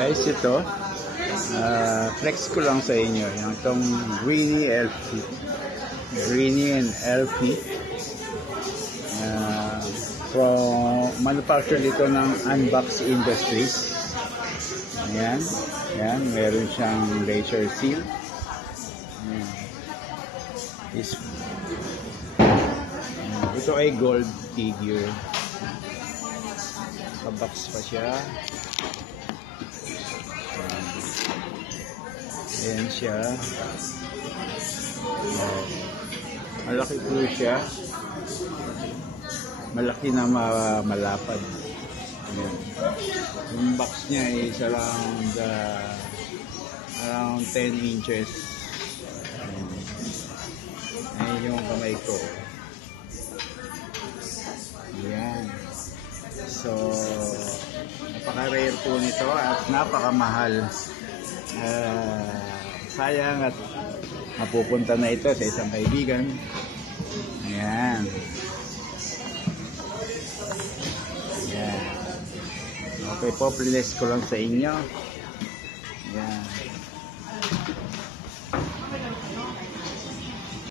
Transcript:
Guys, ito flex ko lang sa inyo yung itong Greenie LP, Greenie and LP, from manufacturer dito ng Unbox Industries. Ayan, ayan, meron siyang laser seal. Ito ay gold figure, kabox pa siya. Ayan siya. Malaki po siya. Malaki na malapad. Ayan. Yung box niya is around 10 inches. Ayan yung kamay ko. Ayan. So, napaka-rare po nito at napakamahal. Sayang at mapupunta na ito sa isang kaibigan. Ayan. Ayan. Okay po, please ko lang sa inyo. Ayan.